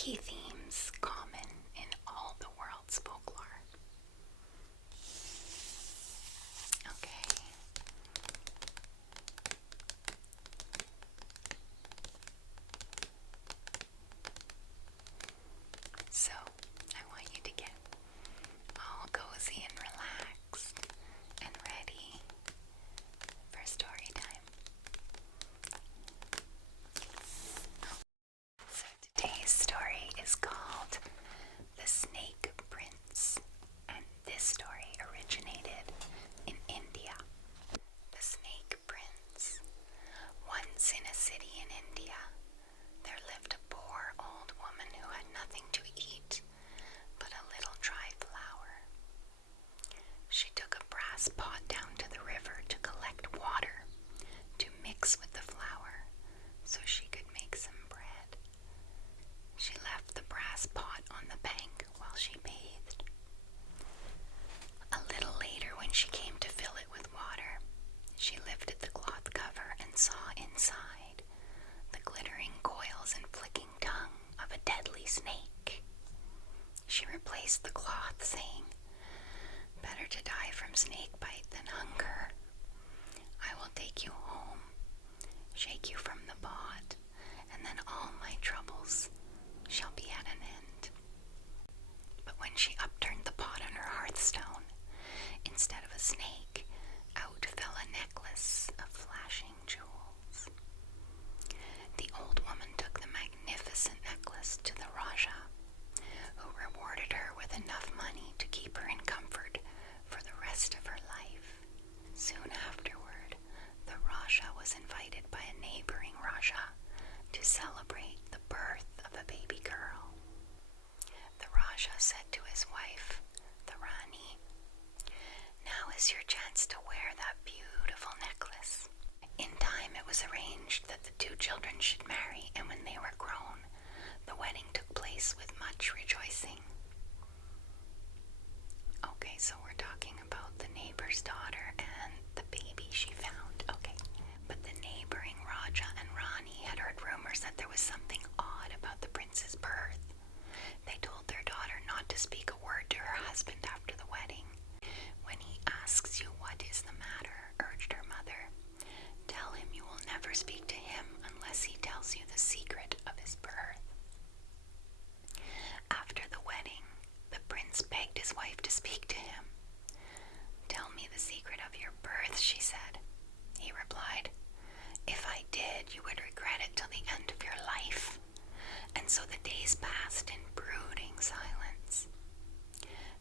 key themes common in all the world's folklore. Okay. So, I want you to get all cozy and relaxed and ready for story time. So today's story is called The Snake Prince, and this story originated in India. The Snake Prince. Once in a city in India, there lived a poor old woman who had nothing to eat but a little dry flour. She took a brass pot down to the river to collect water to mix with the flour so she could make some bread. She left the brass pot on the bank while she bathed. A little later, when she came to fill it with water, she lifted the cloth cover and saw inside the glittering coils and flicking tongue of a deadly snake. She replaced the cloth, saying, "Better to die from snake bite than hunger. I will take you home, shake you from the pot, and then all my troubles shall be at an end." But when she upturned the pot on her hearthstone, instead of a snake, out fell a necklace of flashing jewels. The old woman took the magnificent necklace to the Raja, who rewarded her with enough money to keep her in comfort for the rest of her life. Soon afterward, the Raja was invited by a neighboring Raja to celebrate the birth of a baby girl. The Raja said to his wife, the Rani, "Now is your chance to wear that beautiful necklace." In time, it was arranged that the two children should marry, and when they were grown, the wedding took place with much rejoicing. Okay, so we're talking about the neighbor's daughter and the baby she found. Okay, but the neighboring Raja and Rani had heard rumors that there was something odd about the prince's birth. They told their daughter not to speak a word to her husband after the wedding. "When he asks you what is the matter," urged her mother, "tell him you will never speak to him unless he tells you the secret of his birth." After the wedding, the prince begged his wife to speak to him. "Tell me the secret of your birth," she said. He replied, "If I did, you would regret it till the end of your life." And so the days passed in brooding silence.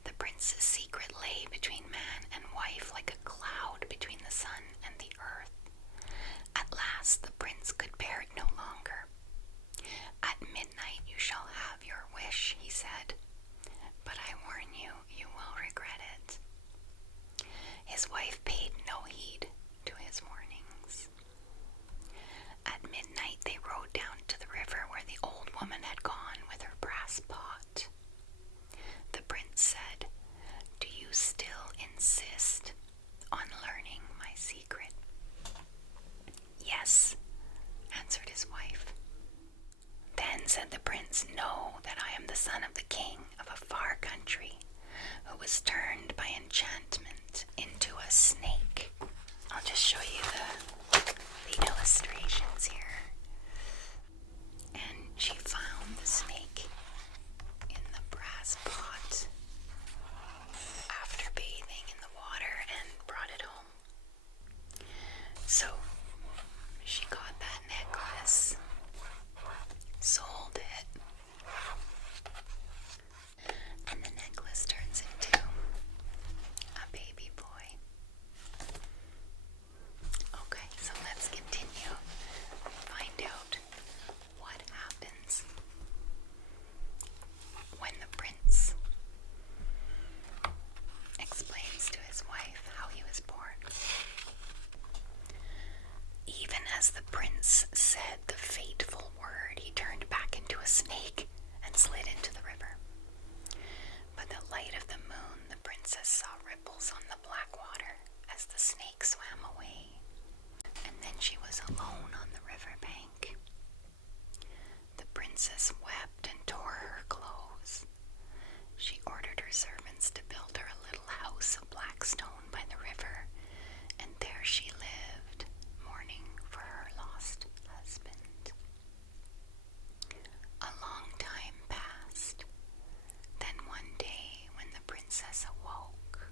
The prince's secret lay between man and wife like a cloud between the sun and the earth. At last the prince could bear it no longer. "At midnight you shall have your wish," he said, "but I warn you, you will regret it." His wife paid no heed to his warnings. At midnight they rode down to the river where the old woman had gone with her brass pot. The prince said, "Do you still insist on learning my secret?" "Yes," answered his wife. "Then," said the prince, "know that I am the son of the king of a far country, who was turned by enchantment into a snake." I'll just show you the illustrations here. And she found the snake in the brass pot after bathing in the water and brought it home. So she got that necklace, sold it, and the necklace turns into a baby boy. Okay, so let's continue and find out what happens when the prince explains to his wife how he was born. Even as the prince said the fateful word, he turned back into a snake and slid into the river. By the light of the moon, the princess saw ripples on the black water as the snake swam away. And then she was alone on the river bank. The princess wept and tore She ordered her servants to build her a little house of black stone by the river, and there she lived, mourning for her lost husband. A long time passed. Then one day, when the princess awoke,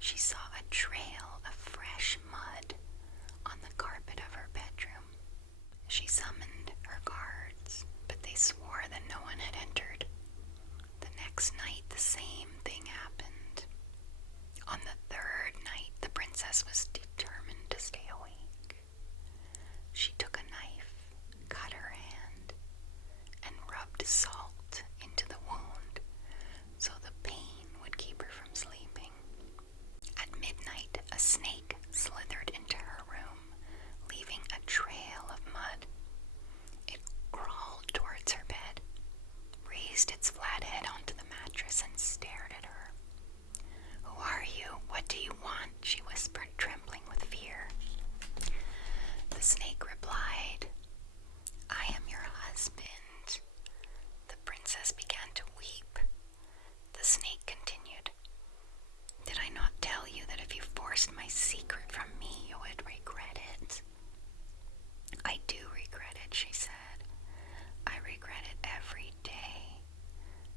she saw a trail of fresh mud on the carpet of her bedroom. She summoned her guards, but they swore that no one had entered. The next night, the same thing happened. On the third night, the princess was determined to stay awake. She took a knife, cut her hand, and rubbed salt into the wound so the pain would keep her from sleeping. At midnight, a snake slithered into her room, leaving a trail of mud. It crawled towards her bed, raised its flat head onto the mattress, and stared at her. "Who are you? What do you want?" she whispered, trembling with fear. The snake replied, "I am your husband." The princess began to weep. The snake continued, "Did I not tell you that if you forced my secret from me, you would regret it?" "I do regret it," she said. "I regret it every day.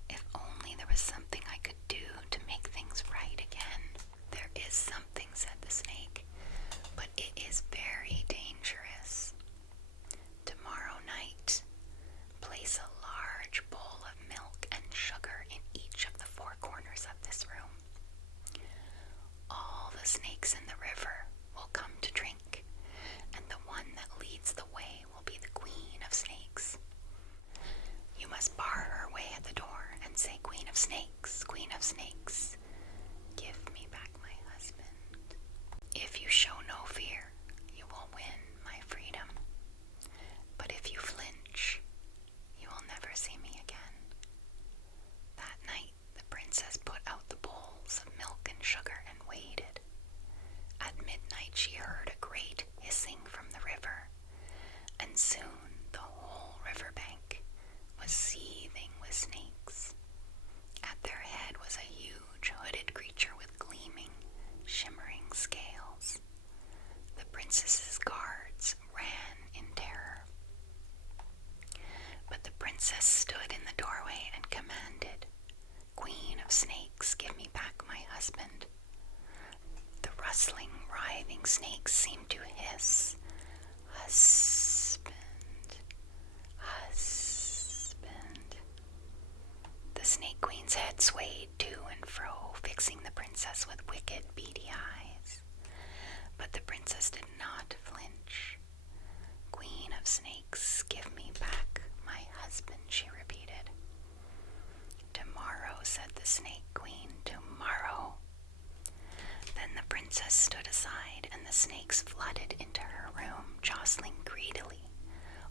If only there was something I could do to make things right again." "There is something," said the snake, "but it is very dangerous. Tomorrow night, place a large bowl of milk and sugar in each of the four corners of this room. All the snakes in the river will come to drink, and the one that leads the way will be the queen of snakes. You must bar her way at the door and say, 'Queen of snakes, queen of snakes, give me back my husband.' If you show no fear, you will win my freedom. But if you flinch, you will never see me again." That night, the princess put out the bowls of milk and sugar and waited. At midnight, she heard a great hissing from the river, and soon the whole riverbank was seething with snakes. At their head was a huge hooded creature with gleaming, shimmering scales. The princess's guards ran in terror. But the princess stood in the doorway and commanded, "Queen of snakes, give me back my husband." The rustling, writhing snakes seemed to hiss, "Husband, husband." The snake queen's head swayed to and fro, fixing the princess with wicked, beady eyes. But the princess did not flinch. "Queen of snakes, give me back my husband," she repeated. "Tomorrow," said the snake queen, "tomorrow." Then the princess stood aside, and the snakes flooded into her room, jostling greedily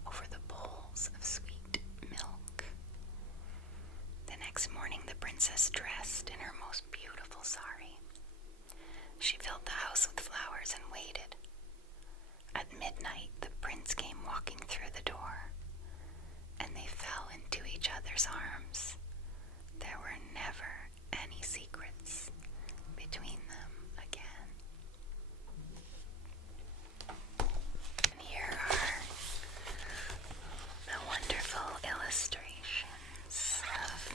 over the bowls of sweet milk. The next morning, the princess dressed in her most beautiful sari. She filled the house with flowers and waited. At midnight, the prince came walking through the door, and they fell into each other's arms. There were never any secrets between them again. And here are the wonderful illustrations of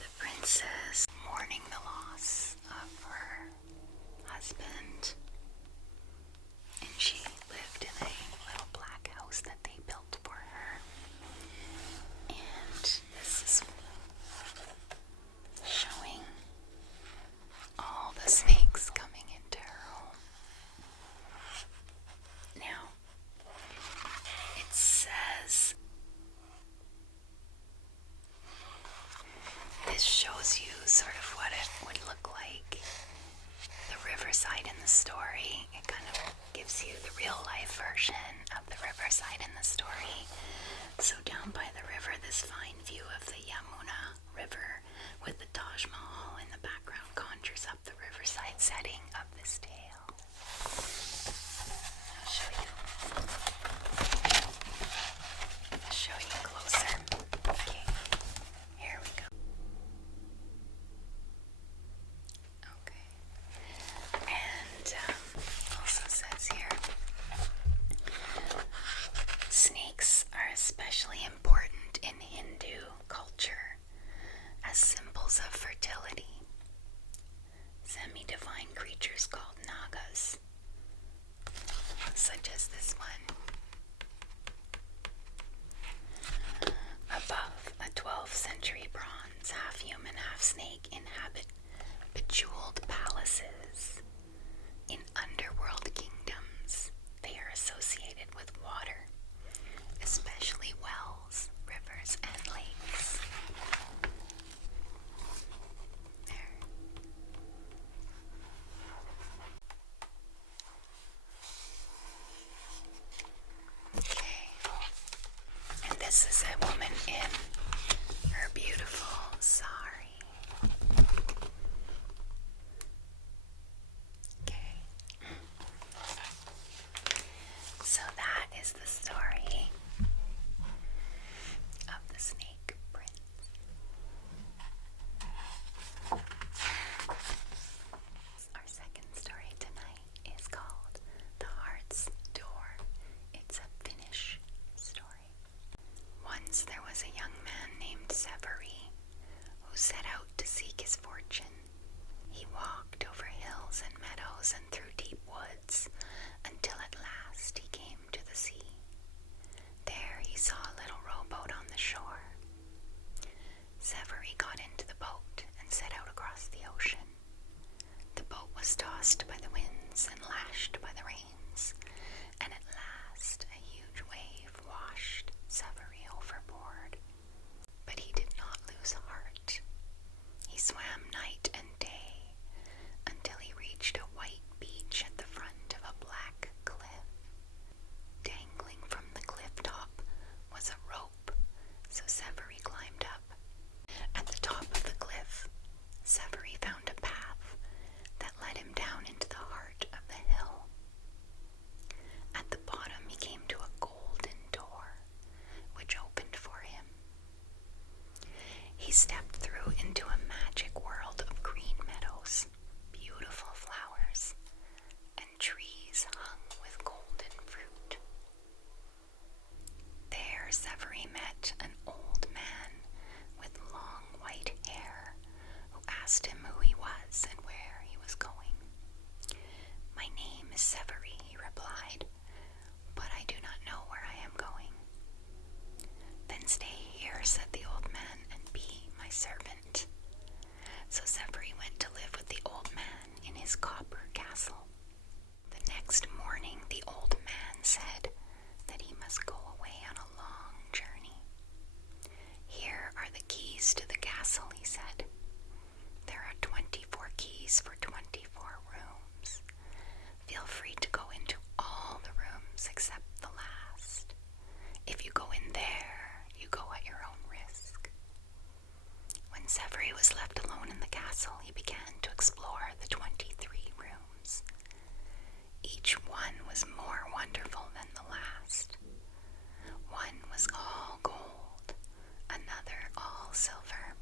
the princess mourning the loss of her husband. And she lived in a little black house that they built for her. And this is showing all the snakes coming into her home. Now, it says, this shows you sort of what it would look like. The riverside in the story, it kind of gives you the real life version of the riverside in the story. So down by the river, this fine view of the Yamuna River with the Taj Mahal in the background conjures up the riverside setting of this tale. I'll show you. I'll show you closer. Okay, here we go. snake inhabit bejeweled palaces. In underworld kingdoms, they are associated with water, especially wells, rivers, and lakes. There. Okay. And this is a woman in her beautiful sari. Okay. So that is the story of the Snake Prince. Our second story tonight is called The Heart's Door. It's a Finnish story. Once there was a young man named Severi who set out to seek his fortune. He walked over hills and meadows and through deep woods until at last he came to the sea. There he saw a little rowboat on the shore. Severi got into the boat and set out across the ocean. The boat was tossed by the winds and lashed by the rains, and at last a huge wave washed Severi overboard. But he did not lose heart. He swam night and day until he reached a white beach at the front of a black cliff. Dangling from the cliff top was a rope, so Severi climbed up. At the top of the cliff, Severi found a path that led him down into the heart of the hill. At the bottom he came to a golden door, which opened for him. He stepped through into a magic world of green meadows, beautiful flowers, and trees hung with golden fruit. There Severi met an old man with long white hair who asked him who he was and where he was going. "My name is Severi," he replied, "but I do not know where I am going." "Then stay here," said the old man, "and be my servant." So Severi went to live with the old man in his copper castle. The next morning the old man said that he must go away on a long journey. "Here are the keys to the castle," he said. "There are 24 keys for 24 rooms. Feel free to go into all the rooms except the last. If you go in there, you go at your own risk." When Severi was left alone in the castle, he began to explore the 23 rooms. Each one was more wonderful than the last. One was all gold, another all silver.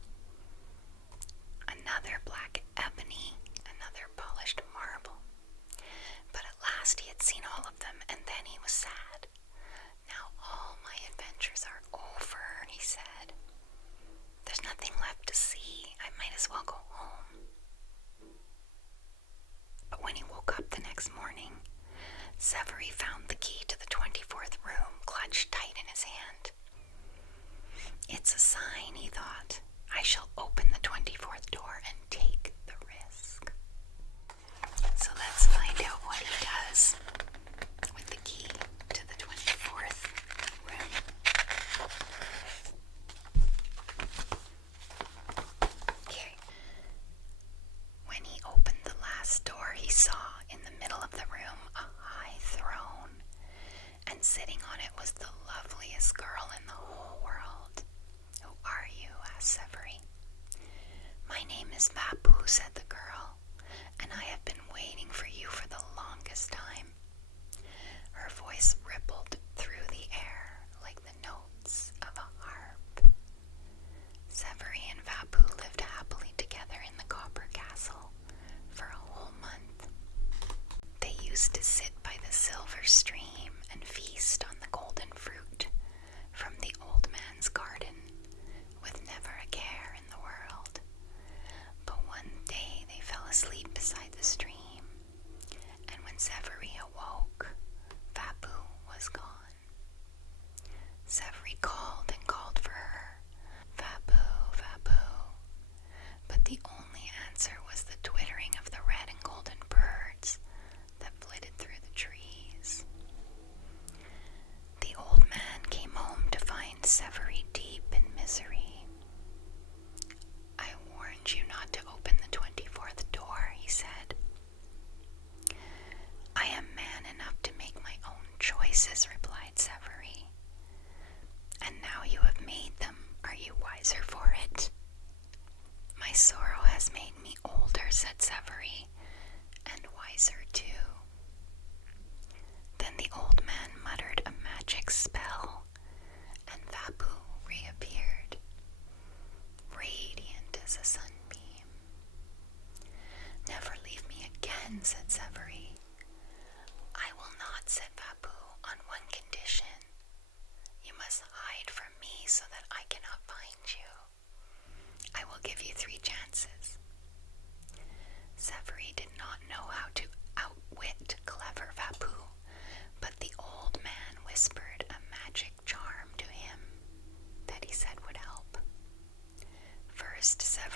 first several